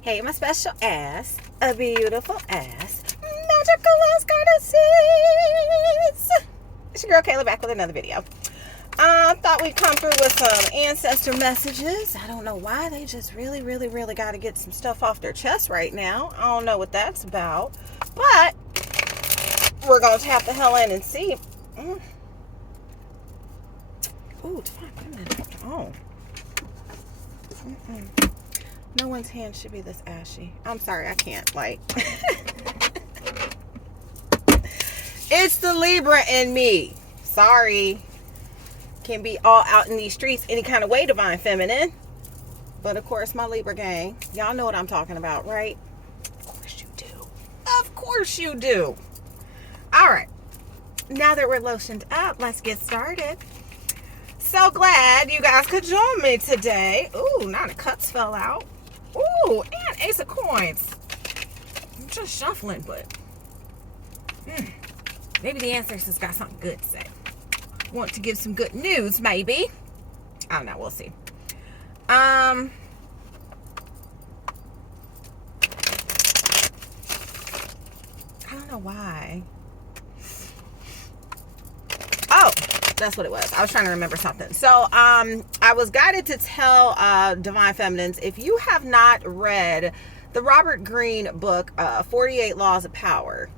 Hey, my special ass, a beautiful ass, magical ass goddesses. It's your girl Kayla back with another video. Thought we'd come through with some ancestor messages. I don't know why they just really got to get some stuff off their chest right now. I don't know what that's about, but we're gonna tap the hell in and see. Ooh, divine feminine. Oh. No one's hand should be this ashy. I'm sorry, I can't, like. It's the Libra in me. Sorry. Can't be all out in these streets any kind of way, divine feminine. But of course, my Libra gang, y'all know what I'm talking about, right? Of course you do. Of course you do. All right. Now that we're lotioned up, let's get started. So glad you guys could join me today. Ooh, 9 of Cups fell out. Ooh, and Ace of Coins. I'm just shuffling, but maybe the Ancestors got something good to say. Want to give some good news, maybe. I don't know. We'll see. I don't know why. Oh, that's what it was. I was trying to remember something. So, I was guided to tell Divine Feminines, if you have not read the Robert Greene book, 48 Laws of Power,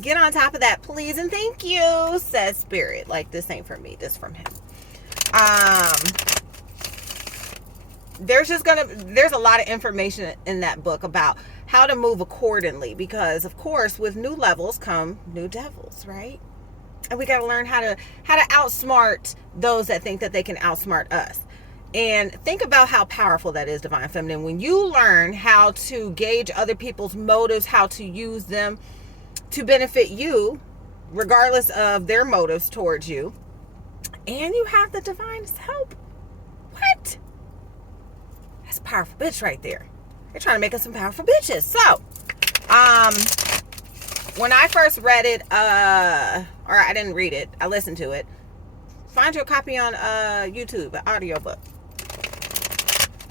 get on top of that, please and thank you, says Spirit. Like, this ain't from me, this from him. There's a lot of information in that book about how to move accordingly, because of course with new levels come new devils, right? And we got to learn how to outsmart those that think that they can outsmart us. And think about how powerful that is, Divine Feminine, when you learn how to gauge other people's motives, how to use them to benefit you, regardless of their motives towards you. And you have the divine's help. What? That's a powerful bitch right there. They're trying to make us some powerful bitches. So, when I first read it, or I didn't read it, I listened to it. Find your copy on YouTube, an audiobook.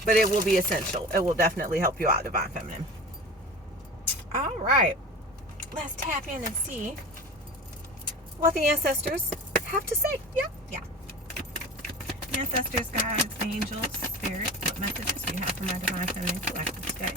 But it will be essential. It will definitely help you out, Divine Feminine. All right. Let's tap in and see what the Ancestors have to say. Yeah. Ancestors, guides, angels, spirits, what messages we have from our Divine Feminine Collective today?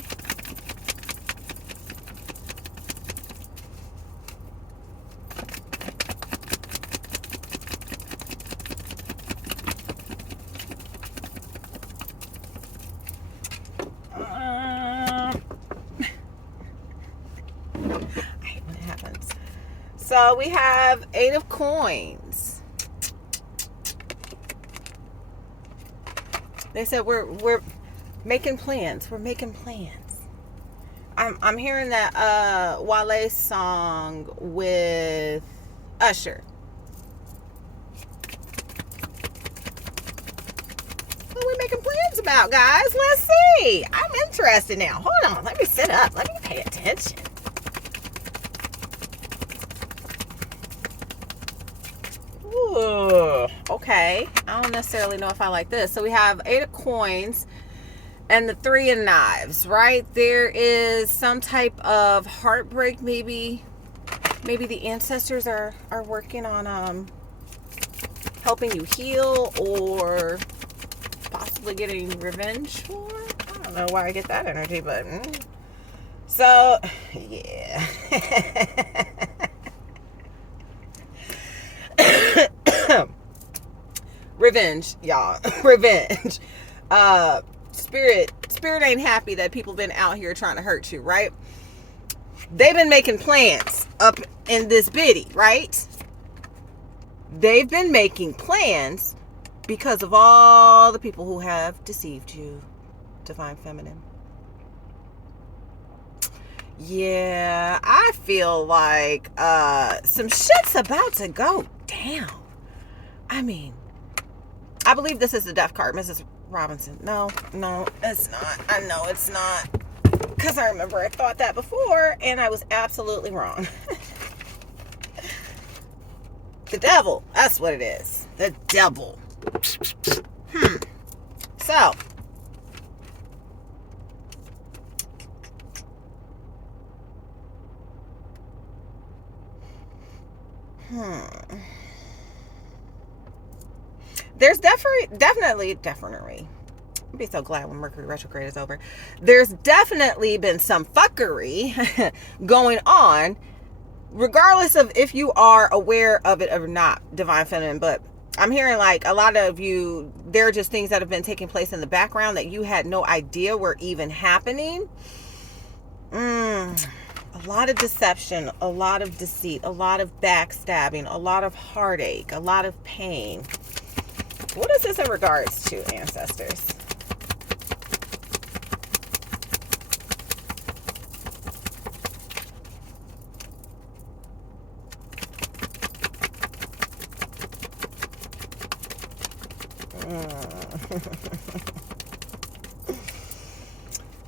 So we have 8 of Coins. They said we're making plans. We're making plans. I'm hearing that Wale song with Usher. What are we making plans about, guys? Let's see. I'm interested now. Hold on. Let me sit up. Let me pay attention. Ooh, okay. I don't necessarily know if I like this. So we have 8 of Coins and the 3 of Knives, right? There is some type of heartbreak. Maybe the Ancestors are working on helping you heal, or possibly getting revenge for. I don't know why I get that energy, but so yeah. Revenge, y'all. Revenge. Spirit ain't happy that people been out here trying to hurt you, right? They've been making plans up in this biddy, right? They've been making plans because of all the people who have deceived you, Divine Feminine. Yeah, I feel like some shit's about to go down. I mean, I believe this is the death card, Mrs. Robinson. No, it's not. I know it's not. Because I remember I thought that before, and I was absolutely wrong. The devil. That's what it is. The devil. So, There's definitely. I'll be so glad when Mercury retrograde is over. There's definitely been some fuckery going on, regardless of if you are aware of it or not, Divine Feminine. But I'm hearing like a lot of you, there are just things that have been taking place in the background that you had no idea were even happening. A lot of deception, a lot of deceit, a lot of backstabbing, a lot of heartache, a lot of pain. What is this in regards to, ancestors?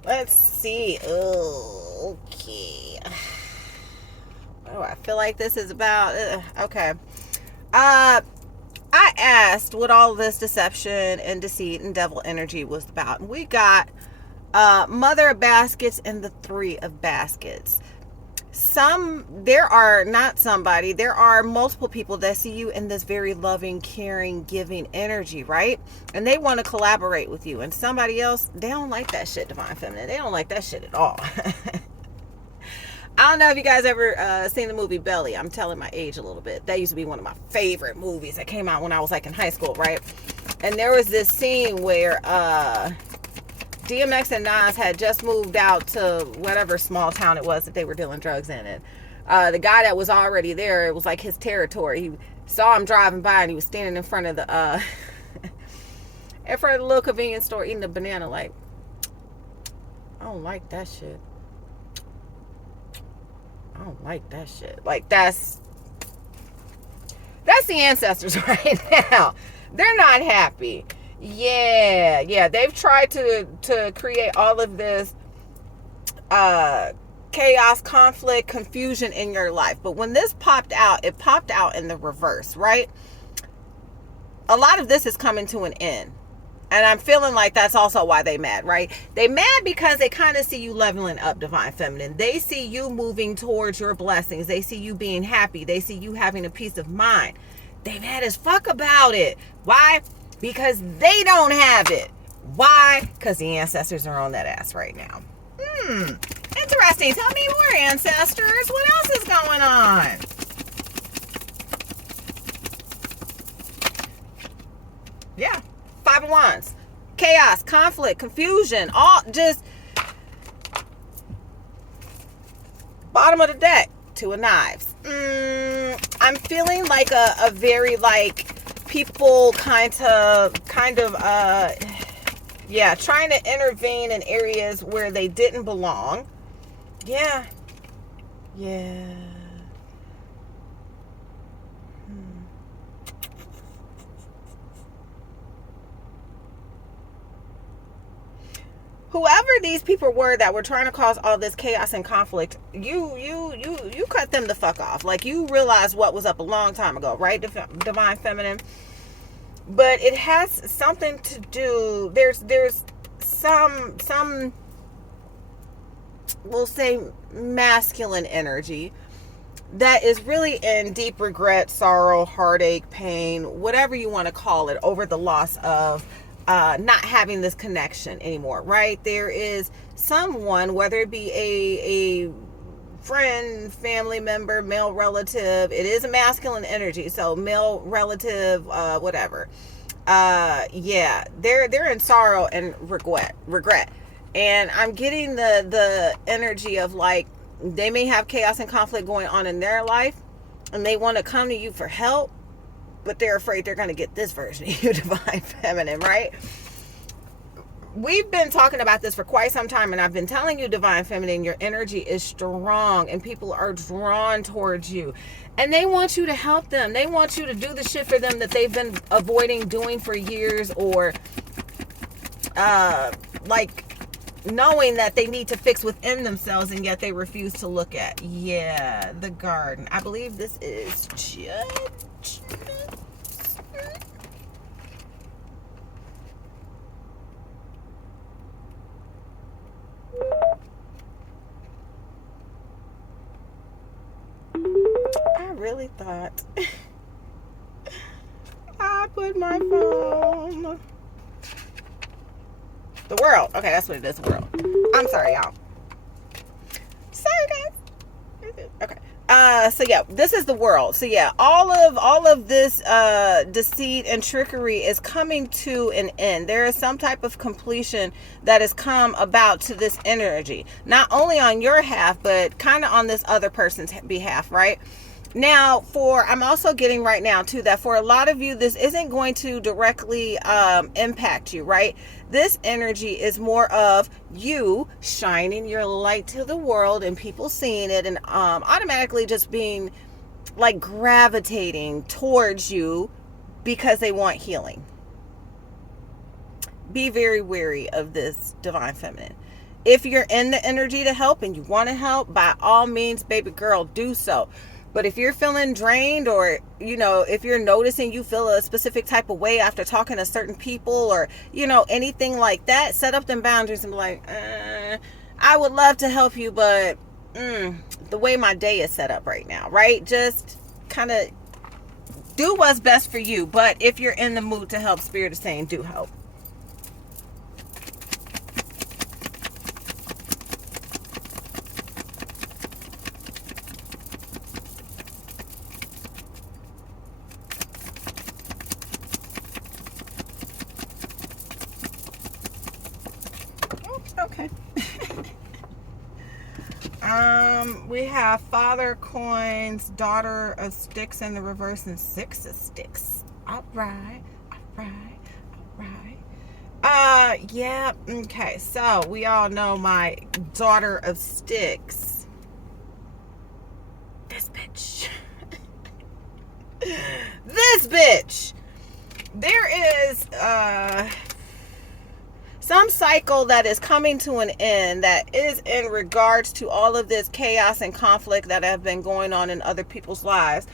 Let's see. Oh, okay. Oh, I feel like this is about. Okay. I asked what all this deception and deceit and devil energy was about. And we got Mother of Baskets and the Three of Baskets. There are multiple people that see you in this very loving, caring, giving energy, right? And they want to collaborate with you. And somebody else, they don't like that shit, Divine Feminine. They don't like that shit at all. I don't know if you guys ever seen the movie Belly. I'm telling my age a little bit. That used to be one of my favorite movies that came out when I was like in high school, right? And there was this scene where DMX and Nas had just moved out to whatever small town it was that they were dealing drugs in. And the guy that was already there, it was like his territory. He saw him driving by and he was standing in front of the in front of the little convenience store eating a banana like, I don't like that shit. I don't like that shit. Like that's the ancestors right now. They're not happy. Yeah. They've tried to create all of this chaos, conflict, confusion in your life. But when this popped out, it popped out in the reverse, right? A lot of this is coming to an end. And I'm feeling like that's also why they mad, right? They mad because they kind of see you leveling up, Divine Feminine. They see you moving towards your blessings. They see you being happy. They see you having a peace of mind. They mad as fuck about it. Why? Because they don't have it. Why? Because the ancestors are on that ass right now. Interesting. Tell me more, ancestors. What else is going on? Yeah. Five of Wands. Chaos, conflict, confusion, all just bottom of the deck. Two of Knives. I'm feeling like a very like people kind of trying to intervene in areas where they didn't belong. Yeah. Whoever these people were that were trying to cause all this chaos and conflict, you cut them the fuck off. Like, you realized what was up a long time ago, right, Divine Feminine? But it has something to do. There's some we'll say masculine energy that is really in deep regret, sorrow, heartache, pain, whatever you want to call it, over the loss of not having this connection anymore, right? There is someone, whether it be a friend, family member, male relative, it is a masculine energy, so male relative, whatever. They're in sorrow and regret. And I'm getting the energy of like, they may have chaos and conflict going on in their life and they want to come to you for help, but they're afraid they're going to get this version of you, Divine Feminine, right? We've been talking about this for quite some time, and I've been telling you, Divine Feminine, your energy is strong and people are drawn towards you and they want you to help them. They want you to do the shit for them that they've been avoiding doing for years, or like knowing that they need to fix within themselves and yet they refuse to look at. Yeah, the Garden. I believe this is Judgment. I really thought I put my phone. The world. Okay, that's what it is, the world. I'm sorry, y'all. Sorry, guys. Okay. So yeah, this is the world. So yeah, all of this deceit and trickery is coming to an end. There is some type of completion that has come about to this energy, not only on your half, but kind of on this other person's behalf, right? Now, I'm also getting right now too that for a lot of you, this isn't going to directly impact you, right? This energy is more of you shining your light to the world and people seeing it and automatically just being like gravitating towards you because they want healing. Be very wary of this, Divine Feminine. If you're in the energy to help and you want to help, by all means, baby girl, do so. But if you're feeling drained, or, you know, if you're noticing you feel a specific type of way after talking to certain people, or, you know, anything like that, set up them boundaries and be like, I would love to help you, but the way my day is set up right now, right? Just kind of do what's best for you. But if you're in the mood to help, Spirit is saying do help. Okay. We have Father Coins, Daughter of Sticks in the reverse, and Six of Sticks. All right. Yeah. Okay. So we all know my Daughter of Sticks. This bitch. This bitch. There is some cycle that is coming to an end that is in regards to all of this chaos and conflict that have been going on in other people's lives,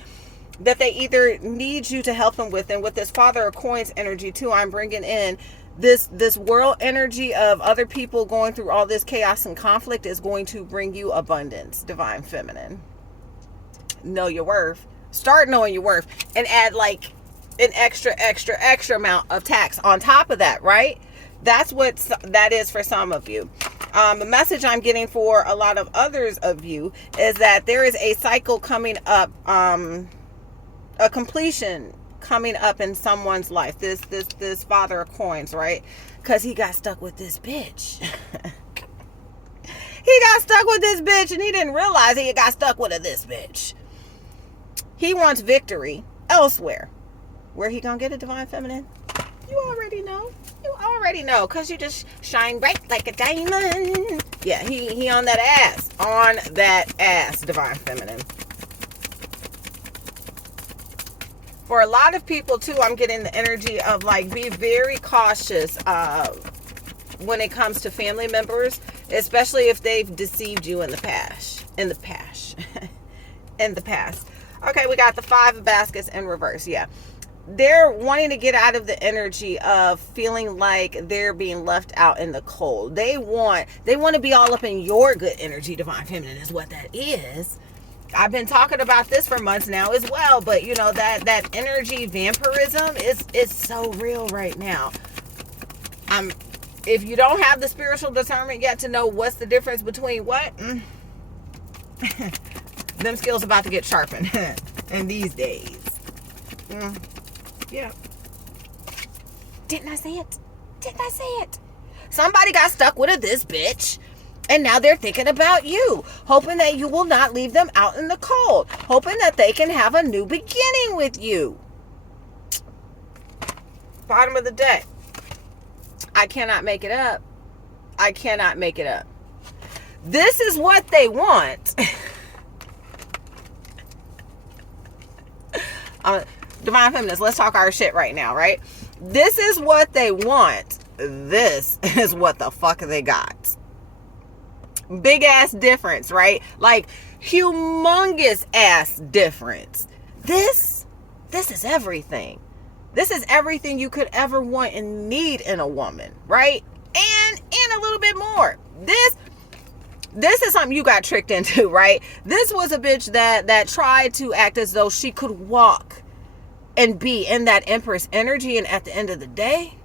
that they either need you to help them with. And with this Father of Coins energy too, I'm bringing in this world energy of other people going through all this chaos and conflict is going to bring you abundance, Divine Feminine. Know your worth. Start knowing your worth, and add like an extra amount of tax on top of that, right? That's what that is for some of you. The message I'm getting for a lot of others of you is that there is a cycle coming up, a completion coming up in someone's life. This Father of Coins, right? Because he got stuck with this bitch. He got stuck with this bitch, and he didn't realize he got stuck with this bitch. He wants victory elsewhere. Where he gonna get it, Divine Feminine? You already know. You already know, because you just shine bright like a diamond. Yeah, he on that ass. On that ass, Divine Feminine. For a lot of people, too, I'm getting the energy of, like, be very cautious when it comes to family members, especially if they've deceived you in the past. In the past. Okay, we got the Five of Baskets in reverse. Yeah. They're wanting to get out of the energy of feeling like they're being left out in the cold. They want to be all up in your good energy, Divine Feminine, is what that is. I've been talking about this for months now as well, but you know, that energy vampirism is so real right now. If you don't have the spiritual discernment yet to know what's the difference between what, them skills about to get sharpened in these days. Yeah. Didn't I say it? Somebody got stuck with this bitch, and now they're thinking about you, hoping that you will not leave them out in the cold, hoping that they can have a new beginning with you. Bottom of the deck. I cannot make it up. This is what they want. Divine Feminines, let's talk our shit right now, right? This is what they want. This is what the fuck they got. Big ass difference, right? Like humongous ass difference. This is everything. This is everything you could ever want and need in a woman, right? And a little bit more. this is something you got tricked into, right? This was a bitch that tried to act as though she could walk and be in that empress energy, and at the end of the day,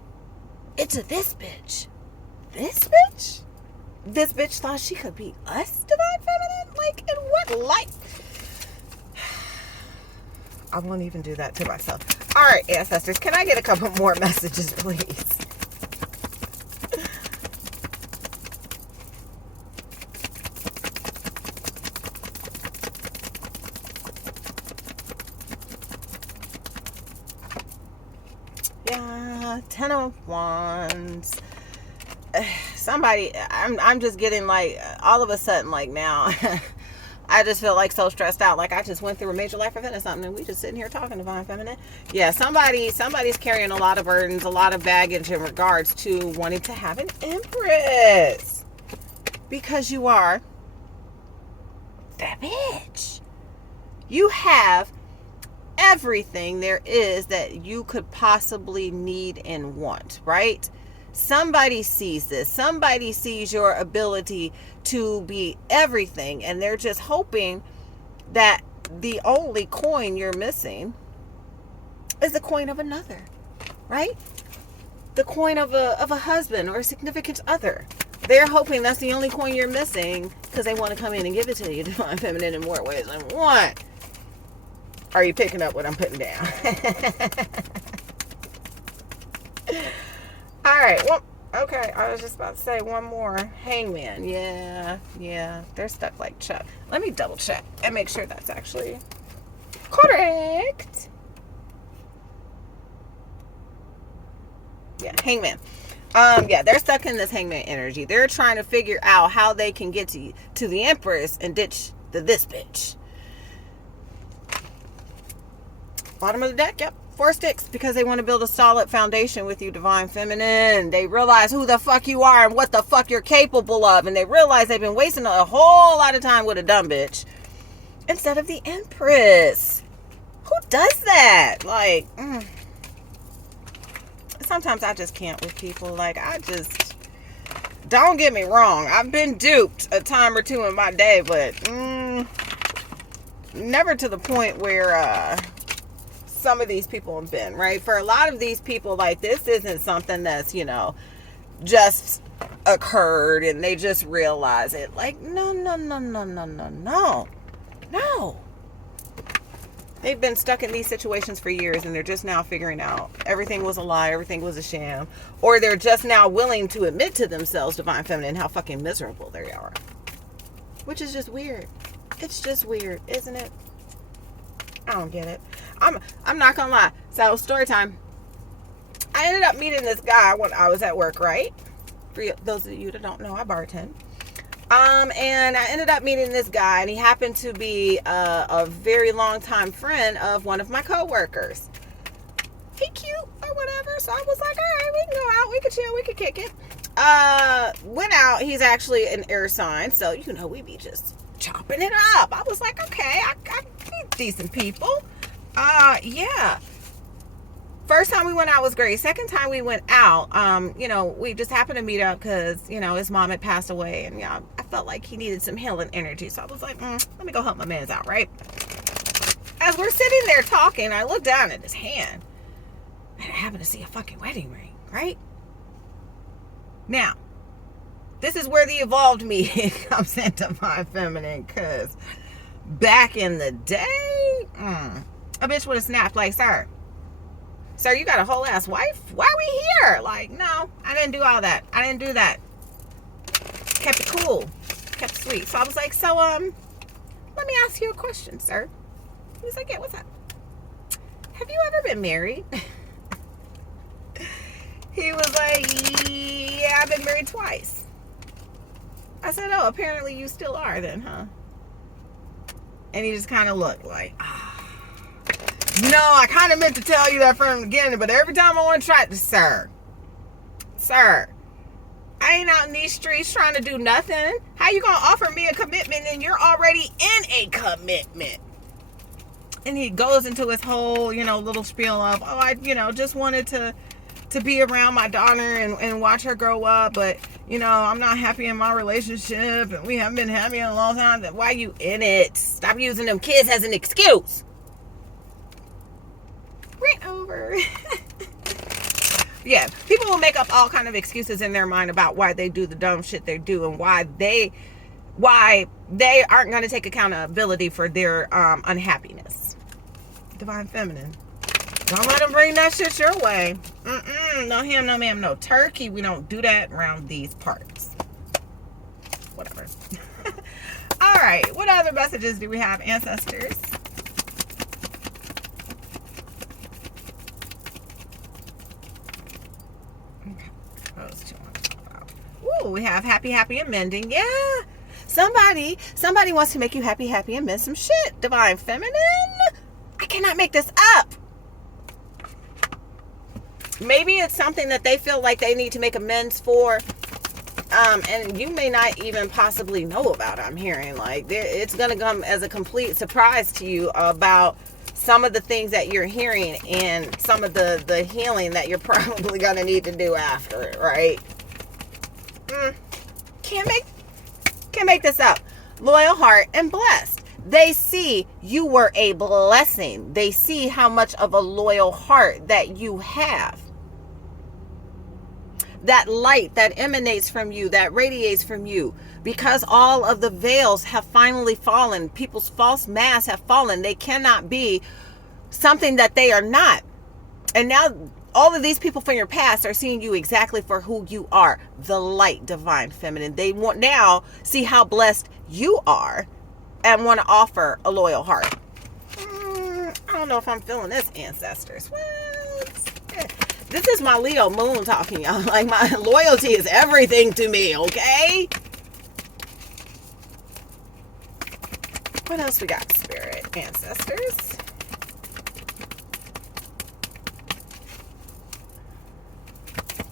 it's this bitch. This bitch thought she could be us, divine feminine? Like, in what light? I won't even do that to myself. All right, ancestors, can I get a couple more messages, please? Yeah, 10 of Wands. Somebody, I'm just getting like, all of a sudden, like now, I just feel like so stressed out. Like I just went through a major life event or something, and we just sitting here talking, divine feminine. Yeah, somebody's carrying a lot of burdens, a lot of baggage in regards to wanting to have an empress, because you are that bitch. You have everything there is that you could possibly need and want, right? Somebody sees this. Somebody sees your ability to be everything, and they're just hoping that the only coin you're missing is the coin of another, right? The coin of a husband or a significant other. They're hoping that's the only coin you're missing because they want to come in and give it to you, divine feminine, in more ways than one. Are you picking up what I'm putting down? All right. Well, okay. I was just about to say one more. Hangman. Yeah. They're stuck like Chuck. Let me double check and make sure that's actually correct. Yeah, Hangman. Yeah, they're stuck in this Hangman energy. They're trying to figure out how they can get to the Empress and ditch this bitch. Bottom of the deck, yep. 4 sticks, because they want to build a solid foundation with you, divine feminine. They realize who the fuck you are and what the fuck you're capable of, and they realize they've been wasting a whole lot of time with a dumb bitch instead of the Empress. Who does that? Like, sometimes I just can't with people. Like, don't get me wrong, I've been duped a time or two in my day, but never to the point where some of these people have been, right? For a lot of these people, like, this isn't something that's, just occurred and they just realize it. Like, no. They've been stuck in these situations for years, and they're just now figuring out everything was a lie, everything was a sham, or they're just now willing to admit to themselves, divine feminine, how fucking miserable they are. Which is just weird. It's just weird, isn't it? I don't get it. I'm not gonna lie. So, story time. I ended up meeting this guy when I was at work, right? For those of you that don't know, I bartend. And I ended up meeting this guy, and he happened to be a very long time friend of one of my coworkers. He cute or whatever, so I was like, all right, we can go out, we can chill, we can kick it. Went out. He's actually an air sign, so we be just chopping it up. I was like, okay, I need decent people. Yeah. First time we went out was great. Second time we went out, we just happened to meet up because, his mom had passed away, and I felt like he needed some healing energy. So I was like, let me go help my man's out, right? As we're sitting there talking, I look down at his hand, and I happen to see a fucking wedding ring, right? Now, this is where the evolved me comes into my feminine, because back in the day, a bitch would have snapped like, sir, you got a whole ass wife? Why are we here? Like, no, I didn't do all that. I didn't do that. Kept it cool. Kept it sweet. So I was like, let me ask you a question, sir. He was like, yeah, what's up? Have you ever been married? He was like, yeah, I've been married twice. I said, oh, apparently you still are then, huh? And he just kind of looked like, no, I kind of meant to tell you that from the beginning, but every time I want to try it, sir, I ain't out in these streets trying to do nothing. How you going to offer me a commitment and you're already in a commitment? And he goes into his whole, little spiel of, I, just wanted to to be around my daughter and watch her grow up, but you know, I'm not happy in my relationship and we haven't been happy in a long time. Why are you in it? Stop using them kids as an excuse. Rant over. Yeah, people will make up all kind of excuses in their mind about why they do the dumb shit they do and why they aren't going to take accountability for their unhappiness. Divine Feminine. Don't let them bring that shit your way. No ham, no ma'am, no turkey. We don't do that around these parts. Whatever. All right. What other messages do we have, ancestors? Okay. Ooh, we have happy, happy, and mending. Yeah. Somebody wants to make you happy, happy, and mend some shit. Divine Feminine. I cannot make this up. Maybe it's something that they feel like they need to make amends for. And you may not even possibly know about. I'm hearing like it's going to come as a complete surprise to you about some of the things that you're hearing and some of the healing that you're probably going to need to do after it, right? Can't make this up. Loyal heart and blessed. They see you were a blessing. They see how much of a loyal heart that you have. That light that emanates from you, that radiates from you, because all of the veils have finally fallen. People's false masks have fallen. They cannot be something that they are not. And now all of these people from your past are seeing you exactly for who you are, the light, Divine Feminine. They want now see how blessed you are and want to offer a loyal heart. I don't know if I'm feeling this, ancestors. What? This is my Leo moon talking, y'all. Like, my loyalty is everything to me, okay? What else we got, Spirit? Ancestors.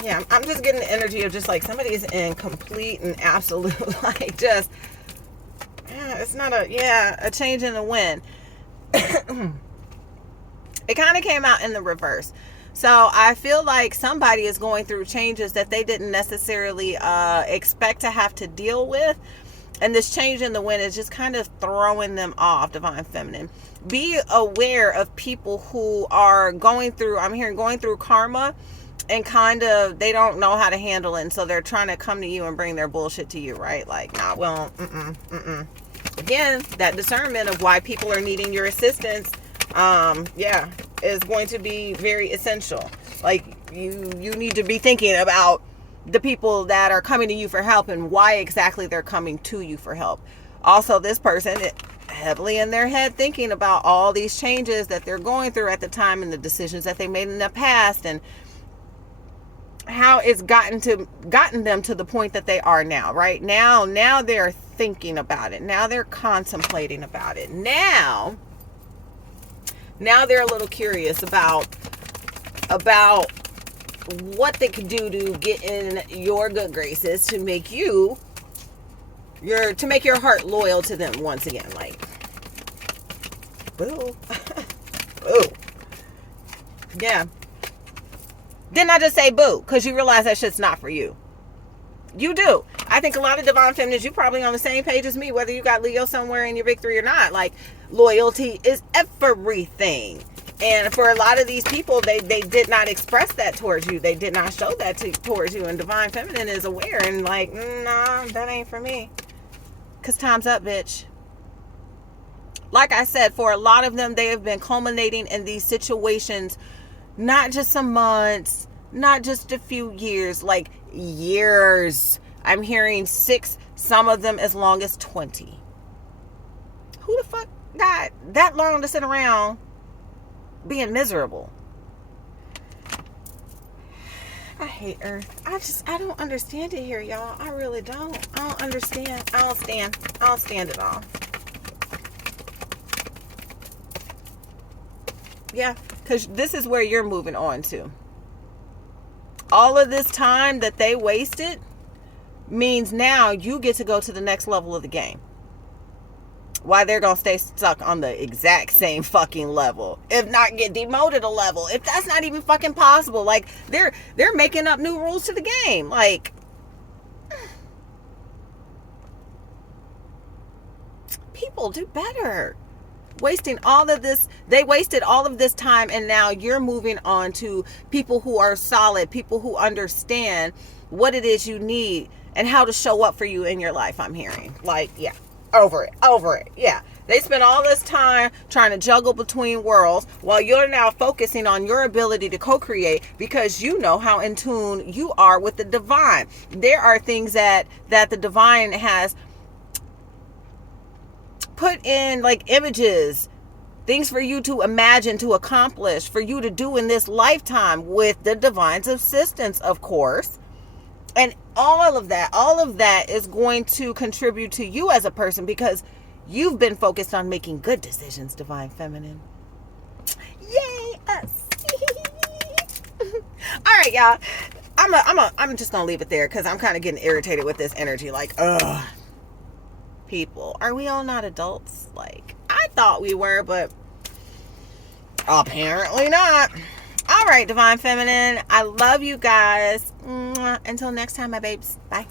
Yeah, I'm just getting the energy of just like somebody's in complete and absolute, like, just, yeah, it's not a change in the wind. It kind of came out in the reverse. So I feel like somebody is going through changes that they didn't necessarily expect to have to deal with. And this change in the wind is just kind of throwing them off, Divine Feminine. Be aware of people who are going through karma and kind of, they don't know how to handle it. And so they're trying to come to you and bring their bullshit to you, right? Like, nah, well, Again, that discernment of why people are needing your assistance, is going to be very essential. Like, you need to be thinking about the people that are coming to you for help and why exactly they're coming to you for help. Also, this person heavily in their head thinking about all these changes that they're going through at the time and the decisions that they made in the past and how it's gotten them to the point that they are now, right? Now they're thinking about it. Now they're contemplating about it. Now they're a little curious about what they could do to get in your good graces to make your heart loyal to them once again. Like, boo. Boo. Yeah. Didn't I just say boo? Because you realize that shit's not for you. You do. I think a lot of Divine Feminines, you probably on the same page as me, whether you got Leo somewhere in your big three or not. Like, loyalty is everything. And for a lot of these people, they did not express that towards you. They did not show that towards you. And Divine Feminine is aware and like, nah, that ain't for me. Because time's up, bitch. Like I said, for a lot of them, they have been culminating in these situations, not just some months, not just a few years, like years. I'm hearing 6, some of them as long as 20. Who the fuck got that long to sit around being miserable? I hate Earth. I don't understand it here, y'all. I really don't. I don't understand. I don't stand it all. Yeah, because this is where you're moving on to. All of this time that they wasted means now you get to go to the next level of the game. why they're gonna stay stuck on the exact same fucking level, if not get demoted a level, if that's not even fucking possible. Like, they're making up new rules to the game. Like, people do better. Wasting all of this, they wasted all of this time, and now you're moving on to people who are solid, people who understand what it is you need and how to show up for you in your life. I'm hearing, like, yeah, over it. Yeah, they spent all this time trying to juggle between worlds, while you're now focusing on your ability to co-create, because you know how in tune you are with the divine. There are things that the divine has put in, like images, things for you to imagine, to accomplish, for you to do in this lifetime, with the divine's assistance, of course. And all of that is going to contribute to you as a person, because you've been focused on making good decisions, divine feminine. Yay, us. All right, y'all. I'm just gonna leave it there, because I'm kind of getting irritated with this energy. Like, ugh. People, are we all not adults? Like, I thought we were, but apparently not. All right, divine feminine, I love you guys. Until next time, my babes. Bye.